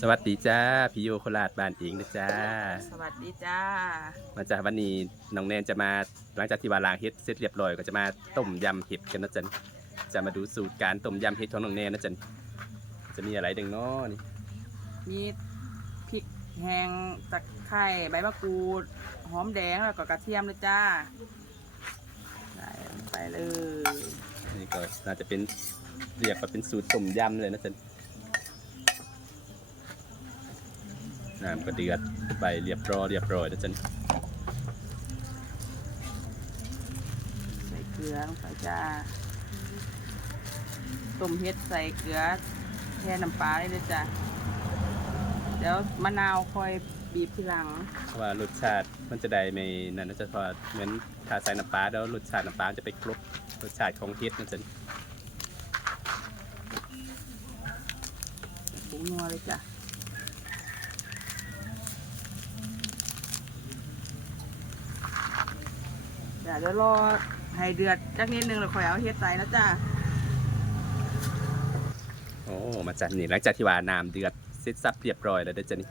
สวัสดีจ้าพี่โยโคราชบ้านเองนะจ้า สวัสดีจ้า มาจากวันนี้น้องแนนจะมาหลังจากที่ว่าล้างเห็ดเสร็จเรียบร้อยก็จะมาต้มยำเห็ดกันนะจ๊ะจะมาดูสูตรการต้มยำเห็ดของน้องแนนนะจ๊ะจะมีอะไรดังน้อนี่มีพริกแห้งตะไคร้ใบมะกรูด หอมแดงแล้วก็กระเทียมเลยจ้าใส่ลงไปเลยนี่ก็น่าจะเป็นเรียกว่าเป็นสูตรต้มยำเลยนะจ๊ะ น้ำก็เดือดไปเรียบร้อยเรียบร้อยนะจ๊ะใส่เกลือลงไปจ้าต้มเฮ็ดใส่เกลือแค่น้ำปลาได้เลยจ้าเดี๋ยวมะนาวคอยบีบทีหลังว่ารสชาติมันจะได้ไม่นั่นนะจ๊ะเพราะเหมือนถ้าใส่น้ำปลาแล้วรสชาติน้ำปลาจะไปกลบรสชาติของเห็ดนะจ๊ะผงนัวเลยจ้ะ เดี๋ยวรอให้เดือดจักนิดนึงแล้วค่อยเอาเฮ็ดใส่นะจ้าโอ้มาจากนี่หลังจากที่ว่าน้ำเดือดเสร็จสับเรียบร้อยแล้วเด้อจ้ะนี่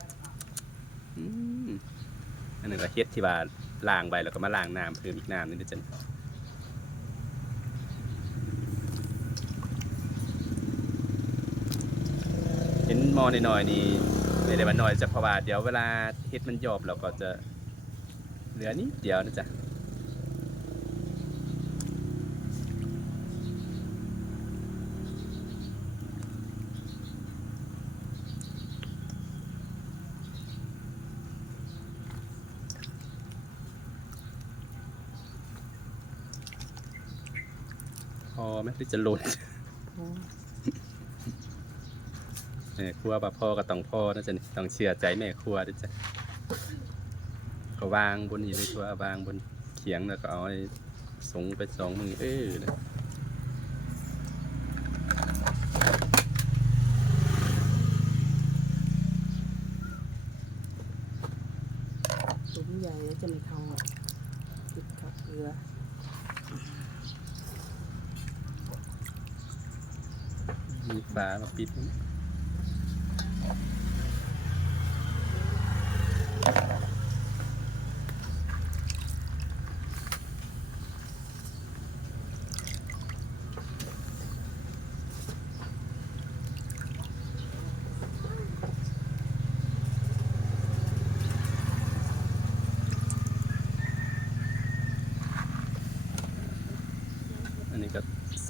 อืมอันนึงก็เฮ็ดที่ว่าล้างไปแล้วก็มาล้างน้ำเพิ่มอีกน้ำนึงเด้อจ้ะนี่เห็นมอหน่อยๆนี่ไม่ได้ว่าน้อยจะเพราะว่าเดี๋ยวเวลาเฮ็ดมันหยอบเราก็จะเหลือนิดเดียวนะจ๊ะ พอไหมหรือจะหล่นแม่ครัวปะพ่อก็ต้องพ่อนะจ๊ะนี่ต้องเชื่อใจแม่ครัวด้วยจ้ะก็วางบนนี่เลยตัววางบนเขียงแล้วก็เอาไอ้สงไปสองมือเออนะ ตุ๋มใหญ่แล้วจะไม่เข้าพริกกับเกลือ มีฝามาปิด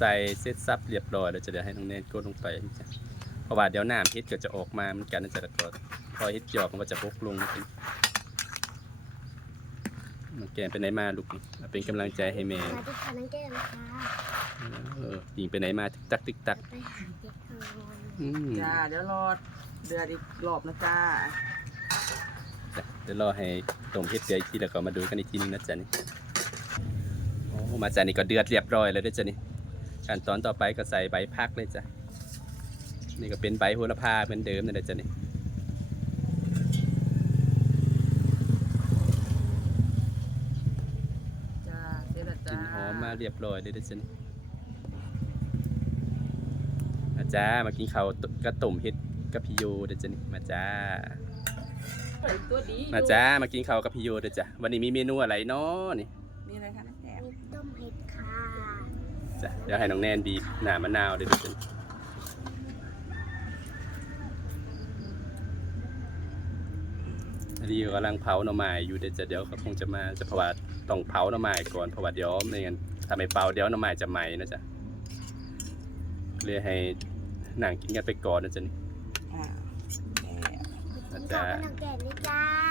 ส่เซตซับเรียบร้อยแล้วจะเดี๋ยวให้น้องเนนกดลงไปนะจ้ะเพราะว่าเดี๋ยวน้ำเฮ็ดก็จะออกมาเหมือนกันนะจ๊ะแล้วก็พอเฮ็ดหยอกมันก็จะพกลงนะจ๊ะน้องแกนไปไหนมาลูกเอาเป็นกำลังใจให้แม่สวัสดีค่ะน้องแก้มค่ะเออยิงไปไหนมาตึกตักตึกตักไปหาเด็กก่อนอืมจ้าเดี๋ยวรอเดือดอีกรอบนะจ้าจ้ะเดี๋ยวรอให้ต้มเฮ็ดเดือดอีกทีแล้วก็มาดูกันอีกทีนึงนะจ๊ะนี่โอ้มาจ้ะนี่ก็เดือดเรียบร้อยแล้วเด้อจ้ะนี่ ขั้นตอนต่อไปก็ใส่ใบพักเลยจ้ะ นี่ก็เป็นใบโหระพาเหมือนเดิมนั่นแหละจ้ะนี่จ้าเสร็จแล้วกลิจ้านหอมมาเรียบร้อยเลยเด้อจ้ะนี่มาจ้ามากินข้าวกระต้มเฮ็ดกับพี่โยเด้อจ้ะนี่มาจ้าตัวดีมาจ้ามากินข้าวกับพี่โยเด้อจ้ะวันนี้มีเมนูอะไรเนาะนี่ มีอะไรคะน้องแก้มมีต้มเห็ดค่ะ จ้ะเดี๋ยวให้น้องแนนบีบหนามะนาวเด้อเด้อจ้ะอันนี้กำลังเผาหน่อไม้อยู่เดี๋ยวจะเดี๋ยวเขาคงจะมาจะเพราะว่าต้องเผาหน่อไม้ก่อนเพราะว่าเดี๋ยวไม่งั้นถ้าไม่เผาเดี๋ยวหน่อไม้จะไหม้นะจ๊ะเลยให้หนังกินกันไปก่อนนะจ๊ะนี่อ่าแก้มนะกินจ๊ะข้าวกับน้องแก้มนี่จ้า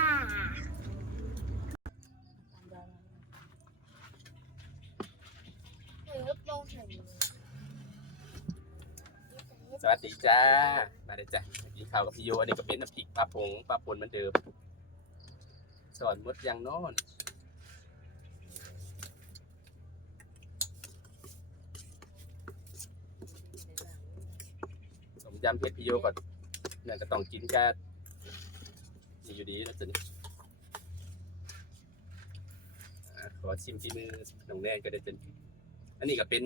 สวัสดีจ้า มาเลยจ้ะมากินข้าวกับพี่โย อันนี้ก็เป็นน้ำพริกปลาผงปลาปนเหมือนเดิม สอนมดยังนอนสมยำเพชรพี่โยก่อนเนี่ยก็ต้องกินกันอยู่ดีนะจ๊ะนี่ขอชิมฝีมือน้องแนนก็ได้จ้ะอันนี้ก็เป็น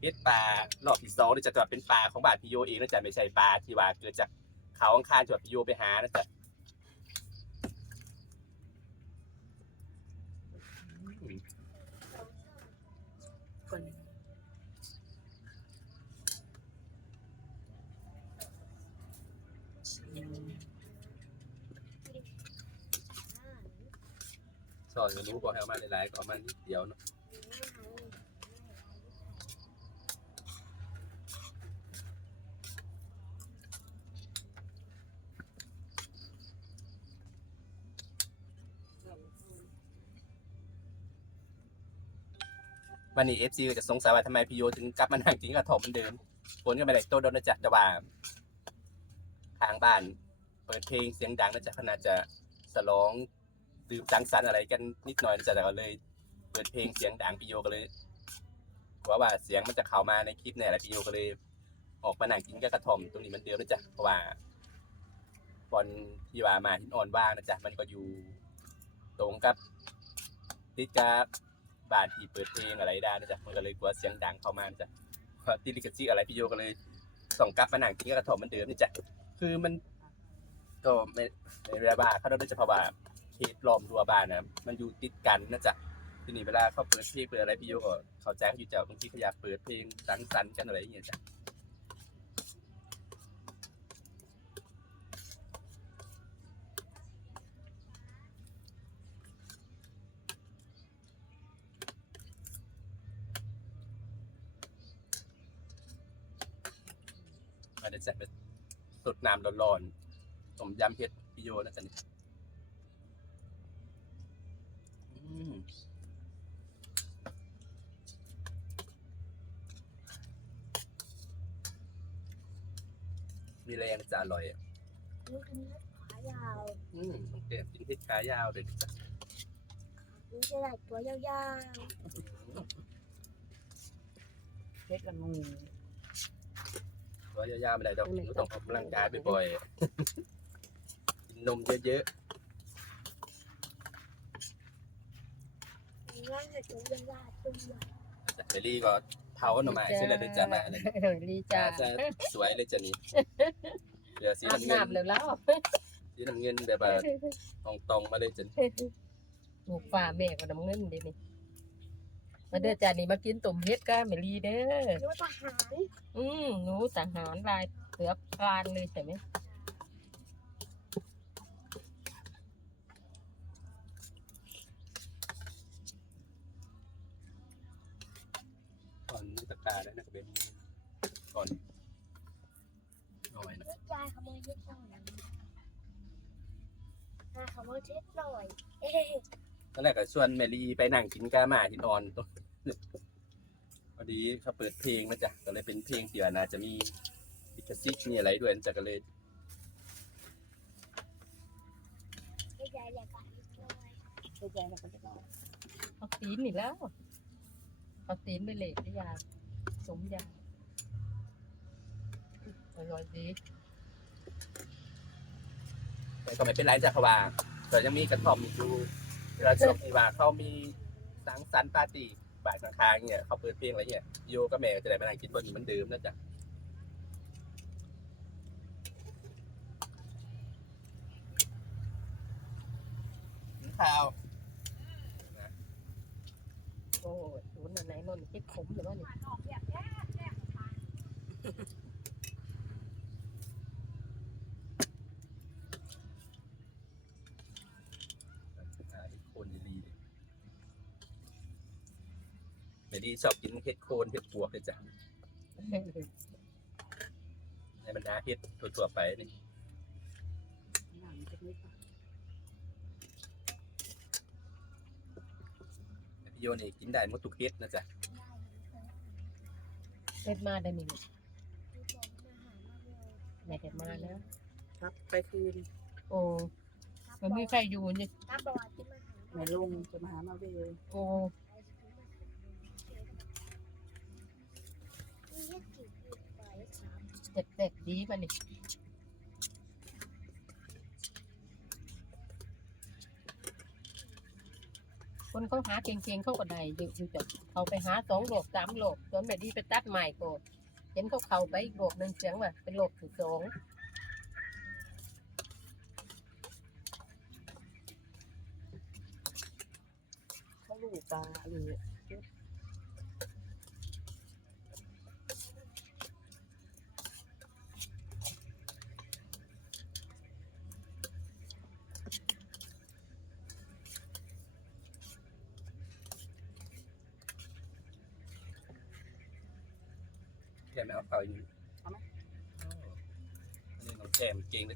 เฮ็ดปลารอบที่สองนี่จะกลับเป็นปลาของบาทพิโยเองนะจ๊ะไม่ใช่ปลาที่ว่าเกิดจากเขาอังคารจวดพี่โยไปหานะจ๊ะก่อนสอนก็รู้บอกให้เอามาหลายๆก็เอามานิดเดียวเนาะ วันนี้เอฟซีก็จะสงสัยว่าทำไมพี่โยถึงกลับมานั่งกินกระถมเหมือนเดิมผลก็ไม่ได้โตโดนนะจ๊ะแต่ว่าทางบ้าน เปิดเพลงเสียงดังนะจ๊ะขนาดจะสลองดื่มสังสรรค์อะไรกันนิดหน่อยนะจ๊ะแต่ก็เลย เปิดเพลงเสียงดังพี่โยก็เลยว่าว่าเสียงมันจะเข้ามาในคลิปเนี่ยแหละพี่โยก็เลย ออกมานั่งกินกับกระท่อมตรงนี้มันเดียวนะจ๊ะเพราะว่าบอลที่ว่ามาหินอ่อนว่างนะจ๊ะมันก็อยู่ตรงกับติดกับ บ้านที่เปิดเพลงอะไรได้นะจ๊ะมันก็เลยกลัวเสียงดังเข้ามานะจ๊ะพราะติดลิขสิทธิ์อะไรพี่โยก็เลยส่งกลับมาหนังกินกระท่อมมันเดิมนี่จ้ะคือมันก็ไม่ไม่ได้ว่าเขาโดยเฉพาะว่าเขตล้อมรั้วบ้านนะมันอยู่ติดกันนะจ๊ะทีนี้เวลาเขาเปิดเพลงเปิดอะไรพี่โยก็เข้าใจเขาอยู่จ้ะบางทีเขาอยากเปิดเพลงสังสรรค์กันอะไรอย่างเงี้ยจ้ะ อาจจะเป็นสดน้ำร้อนๆต้มยำเผ็ดพี่โยนะจ๊ะนี่อืมมีแรงจะอร่อยอะนี่คือเล็บขายาวอืมเด็ดกินเผ็ดขายาวเลยจ้ะนี่จะได้ตัวยาวเล็กละงู ตัวยาวๆไม่ได้ดอกหนูต้องออกกำลังกายบ่อยๆกินนมเยอะๆนี่ว่าจะตัวยาวๆตัวใหญ่ๆจ้ะเบลลี่ก็เผาหน่อไม้ใช่เลยเดี๋ยวจะมาเลยลีจ้าจะสวยเลยจ้ะนี่เดี๋ยวสีอาบน้ำเงินน้ำแล้วแล้วสีน้ำเงินแบบว่าตรงตรงๆมาเลยจ้ะลูกฟ้าแม่ก็น้ำเงินเดินี่ มาเด้อจ้านี่มากินต้มเฮ็ดก็แม่ลีเด้อหรือว่าทหารอืมหนูทหารลายเสือพรานเลยใช่ไหมก่อนนิตกาแล้วนะก็เป็นก่อนเอาไว้นะนี่ยายขโมยเช็ดหน่อยยายขโมยเช็ดหน่อยเอ๊ะ ตอนแรกก็ชวนแมรี่ไปนั่งกินกาหมาที่นอนตรงพอดีเขาเปิดเพลงนะจ๊ะก็เลยเป็นเพลงที่ว่าน่าจะมีลิขสิทธิ์มีอะไรด้วยนะจ๊ะก็เลยให้ยายอยากกันนิดหน่อยเล็กใหญ่แล้วก็จะเอาเอาตีนนี่แล้วเอาตีนไปเลยที่ยาสมยาอร่อยดีแต่ก็ไม่เป็นไรจ้ะเพราะว่าแต่ยังมีกระท่อมอยู่ เวลาช่วงที่ว่าเขามีสังสรรค์ปาร์ตี้บ่ายข้างๆเนี่ยเขาเปิดเพลงอะไรเนี่ยโยก็แม่จะได้มานั่งกินบนนี้มันเดิมนะจ๊ะข้าวโอ้ยศูนย์อันไหนนนคิดขมหรือว่านี่ อ่าเห็ดโคนดีๆเลยเม ดีชอบกินเห็ดโคนเห็ดปวกเลยจ้ะในบรรดาเห็ดทั่วๆไปนี่หนังจะไม่ปะพี่โยนี่กินได้หมดทุกเห็ดนะจ๊ะเฮ็ดมาได้นี่ดูผมอาหารมากเลยแม่เฮ็ดมาแล้วครับไปคืน โอ้มันไม่ใครอยู่นี่รับประวัติที่มาหาแม่ลุงจะมาหามาเวลโอ้ เด็กๆดีป่ะนี่คนเขาหาเก่งๆเขาก็ได้อยู่จ้เขาไปหาสองโหลกสามโหลกจนแบบดีไปตัดใหม่ก็เห็นเขาเข้าไปอีกโหลกหนึ่งเสียงว่าเป็นโหลกที่สองเขาลูกปลาเลย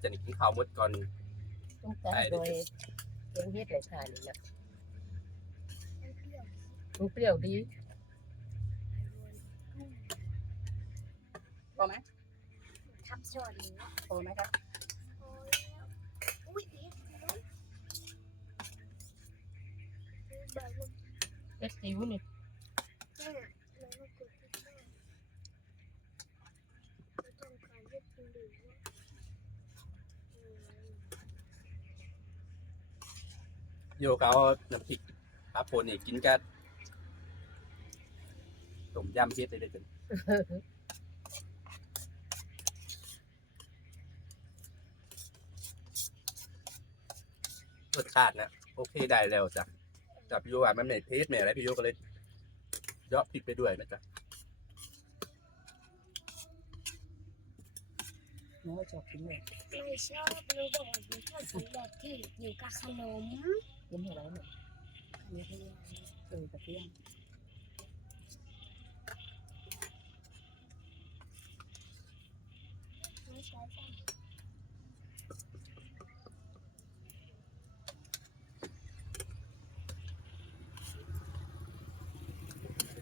จะนี่กินข้าวหมดก่อนต้องตาโดยเลี้ยงเฮ็ดเลยค่ะนี่นะมันเปรี้ยวมันเปรี้ยวดีพอไหมทำสอนนี้พอไหมครับโอ้ยอุ้ยเอ็ดเลยแบบมันเอ็ดจิ๋วนี่ น่ะแล้วมันกดที่ข้างไม่ต้องการให้คุณดูว่าอืม โยกเอาน้ำพริกปลาโพนนี่กินกับต้มยำเฮ็ดเลยเด้อจ้ะรสชาตินะโอเคได้แล้วจ้ะจับพี่โยอะมันไม่เผ็ดไม่อะไรพี่โยก็เลยเยาะพริกไปด้วยนะจ๊ะหนูก็ชอบกินเลยไม่ชอบรู้บอกว่าไม่ชอบกินแบบที่อยู่กับขนม กินอะไรเนี่ยนี่ให้เออกระเทียมไม่ใช่จ้ะ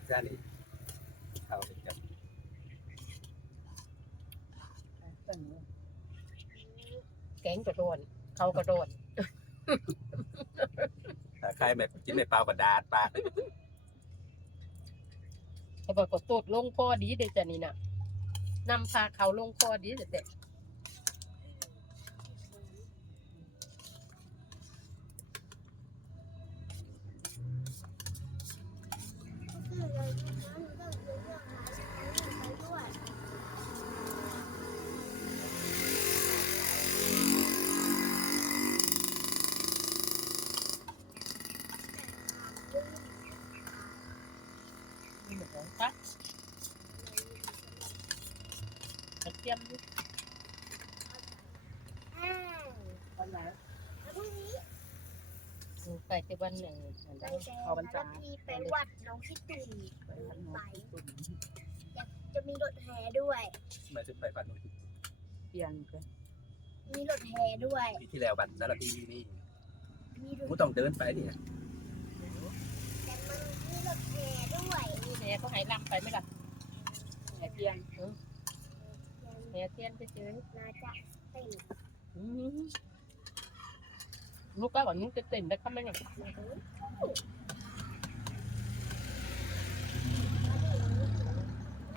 จ้านี่เข้าไปกับเปิ้ลเนแกงกระโดนเขากระโดน ใครแบบกินไม่เปล่าก็ดาดปากเขาบอกกดตูดลงคอดีเด็ดจ้ะนี่น่ะนำพาเขาลงคอดีเด็ดก็คือเลยน้ำต้องเยอะๆหาสารไปด้วย นี่เหมือนกันปะกระเทียมนี่อ้าววันไหนไปที่วันหนึ่งเหมือนไปกันแต่ละทีไปวัดน้องขี้ตุ่นไปวันหนูตุ่นจะมีรถแห่ด้วยมาถึงไปฝันหน่อยเปลี่ยนกันมีรถแห่ด้วยปีที่แล้วบัตรสารพีนี่มีรถกูต้องเดินไปนี่นะแต่มันมีรถแห่ด้วย ม่เขาให้ลำไปไหมล่ะแห่เปลี่ยนแม่เทียนไปเจอน่าจะเป็นอืมลูกก็บอกนึกจะเต้นได้ก็ไม่หนัก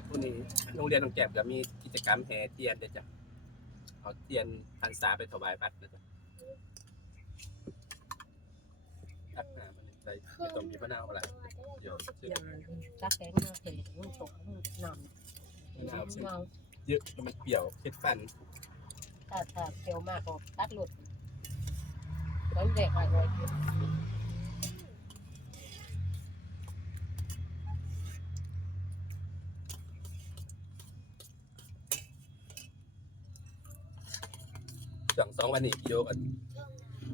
พวกนี้โรงเรียนของแก็บจะมีกิจกรรมแห่เทียนเด้อจ้ะเอาเทียนพรรษาไปถวายวัดนะจ๊ะตักน้ำมัน ใส่ไม่ต้องมีมะนาวอะไรเดี๋ยวเปลี่ยนตักแกงมาเห็นลูกตกน้ำมะนาวใส่เมาเยอะแล้วมันเปรี้ยวเผ็ดฟันถ้าถ้าเคี้ยวมากก็ตัดหลุดแล้วเด็กอร่อยดีสองสองวันนี้โยกัน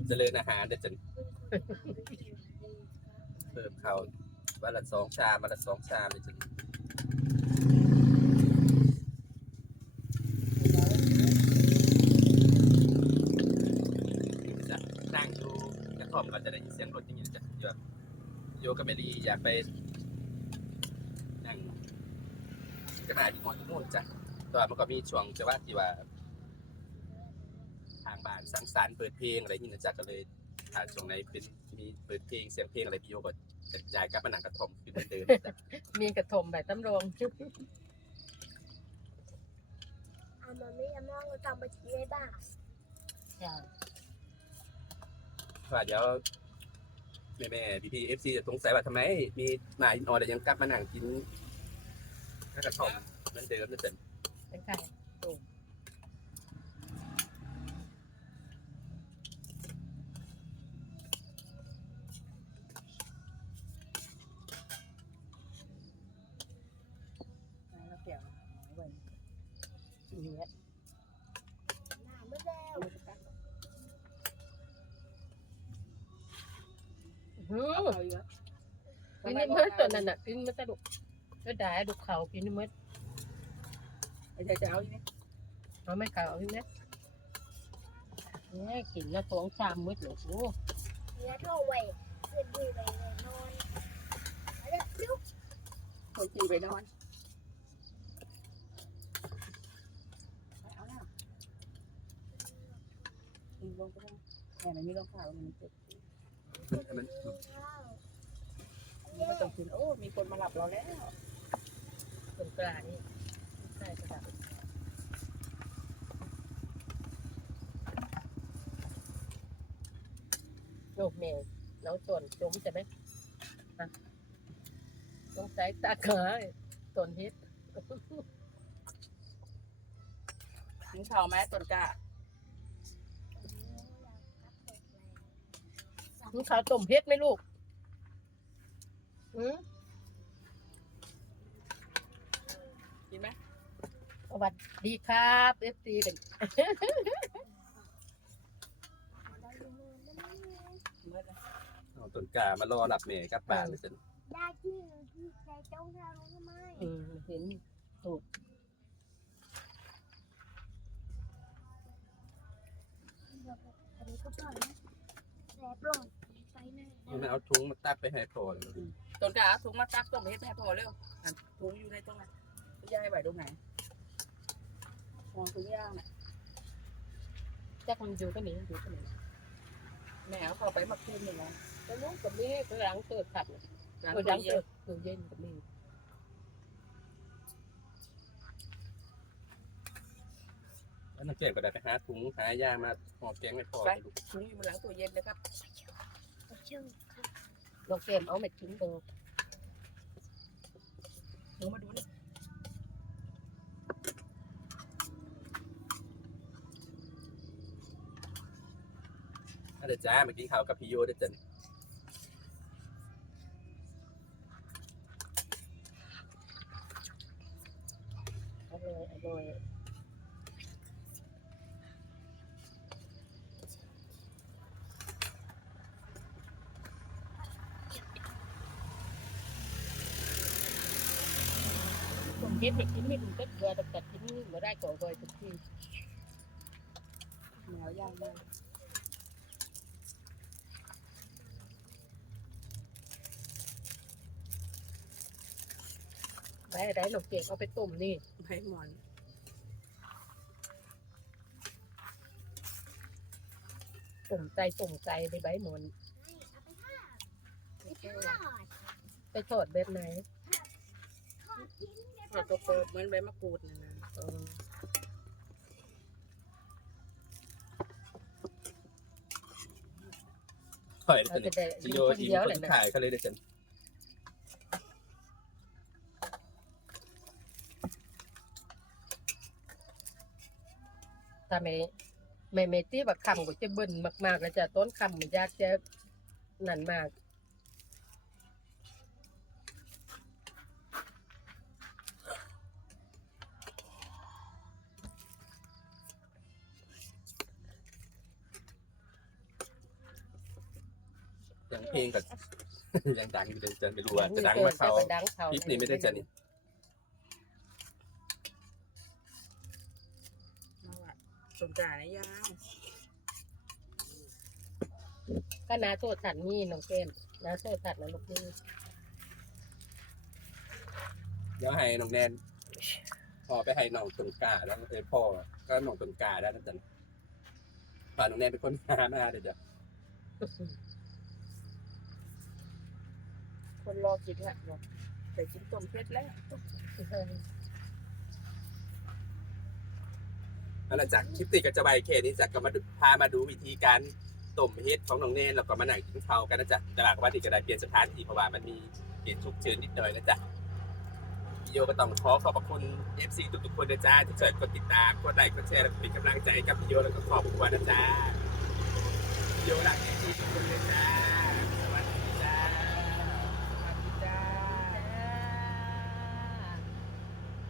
เจริญอาหารเดี๋ยวจะเพิ่มเข้าวันละสองชามวันละสองชามเดี๋ยวจะจะนั่งอยู่กระท่อมก็จะได้ยินเสียงรถอย่างนี้นจะโยโยกับเมลีอยากไปนั่งกระหายที่หอที่นู่นจ้ะตอนมันก็มีช่วงจะว่าที่ว่า ทางบ้านสังสรรค์เปิดเพลงอะไรอย่างนี้นะจ๊ะก็เลยถ้าช่วงไหนเป็นมีเปิดเพลงเสียงเพลงอะไรพี่โยก็ จะย้ายกลับมาหนังกระทอมคือเหมือนเดิมจ้ะมีกระทมแบบตำรวงเอามาไม่ยอมองเราทำมาที่ได้บ้างใช่ว่าเดี๋ยวแม่แม่พี่พีเอฟซีจะสงสัยว่าทำไม มีนายนอนแต่ยังกลับมานั่งกินกระทอมเหมือนเดิมนะจ๊ะเป็นไข่ตุ่ เียวเนี่แหือเอานี่เมื่อตัวนั้นน่ะกินเมื่อตะดุกก็ได้ดุกเขาพี่นี่เมื่อไอ้เจ้าจะเอาอยู่ไหมเอาไม่เข่าเอาอยู่ไหมเนี่ยกินแล้วท้องชามมืดหลงกูเนี่ยท่อไว้เกิดดีไปนอนแล้วลุกคนจีไปนอน มีลงไปได้แต่ไม่มีลงข่าวมันเจ็บมันข้าวไม่ต้องกินโอ้ มีคนมาหลับเราแล้วตรงกลางนี่ใช่กระดาษโยกเมย์น้องส่วนจมใช่ไหมต้องใช้ตาเขยส่วนฮิตมึงข่าวไหมตนก ล้ามึงขาวต้มเพชรไหมลูกอืมกินไหมสวัสดีครับเอฟซีเป็นเมื่อไรเอาต้นกล้ามารอรับแม่กลับบ้านเลยจ้ะได้ที่หนึ่งที่ใจจ้องทางทำไมอืมเห็นสูตรอันนี้ก็ปล่อยนะแต่ปล่อยไปไหน มันเอาถุงมาตักไปให้พ่อเลยต้นกล้าเอาถุงมาตักต้มเฮ็ดให้พอเร็วอะถุงอยู่ในตรงไหนยายไหวตรงไหนมองถุงย่างน่ะจักมันอยู่ก็หนีอยู่ก็หนีแม่เอาเข้าไปมาคืนหนึ่งนะแล้วลูกกับนี่ก็หลังเกิดขัดน่ะหลังเออตู้หลังเย็เกินดตู้เย็นกับนี่แล้วน้องเจ๊ก็ได้ไปหาถุงหายามาห่อแกงให้พ่อลูกถุงอยู่บนหลังตู้เย็นนะครับเชื่อลองเกมเอาเม็ดทิ้งเบอร์หนูมาดูนี่อะเดี๋ยวจ้าเมื่อกี้ข่าวกับพี่โยเด้อจ้ะอร่อยอร่อย ผมเฮ็ดเด็กกินไม่ถึงก็เกลือแต่กัดกินมาได้ก่อก่อยทุกทีแมวยางเลยได้ได้ลองเก็บเอาไปต้มนี่ใบหมอนต้มใจต้มใจในใบหมอนไปทอดไปทอดไปทอดแบบไหน ทอดกินได้เปิดเหมือนใบมะกรูดนะนะเออปล่อยเราจ้ะจะนี่ที่โยคนอิ่มคนขายเขาเลยเด้อจ้ะถ้าไม่ไม่ไม่ตีแบบคำก็จะเบิ่นมากๆแล้วจะต้นคำมันยากจะนั่นมาก งเพลงกับ ยังดังอยู่เลยจ้ะไม่รู้ว่าจะดังว่าเขาแต่ก็ดังเขาคลิปนี้ไม่ได้จ้ะนี่เอาอะต้นกล้านะย่างก็นาโทษสันนี่น้องแก้มนาโทษสันนะลูกนี่เดี๋ยวให้น้องแนนพอไปให้น้องต้นกล้าแล้วเออพ่อก็น้องต้นกล้าได้นะจ๊ะพาน้องแนนเป็นคนหามาเดี๋ยว คนรอกินแหละบอกแต่กินต้มเพชรแล้วแล้วหลัจากคลิปติกับเจาใบเคนี้จากก็มาพามาดูวิธีการต้มเฮ็ดของน้องเนรแล้วก็มาหนังกินข้าวกันนะจ๊ะแต่หลักวัาติดกรได้เปลี่ยนสถานที่เพราะว่ามันมีเปลี่ยนชุกเชิญนิดหน่อยนะจ๊ะวิดีโอก็ต้องขอขอบพระคุณ FC ทุกๆคนนะจ๊ะที่ช่วยกดติดตามกดไลค์กดแชร์และเป็นกำลังใจให้กับวิดีโอแล้วก็ขอบคุณนะจ๊ะวิดีโอรัก FC ทุกคนเลยจ้า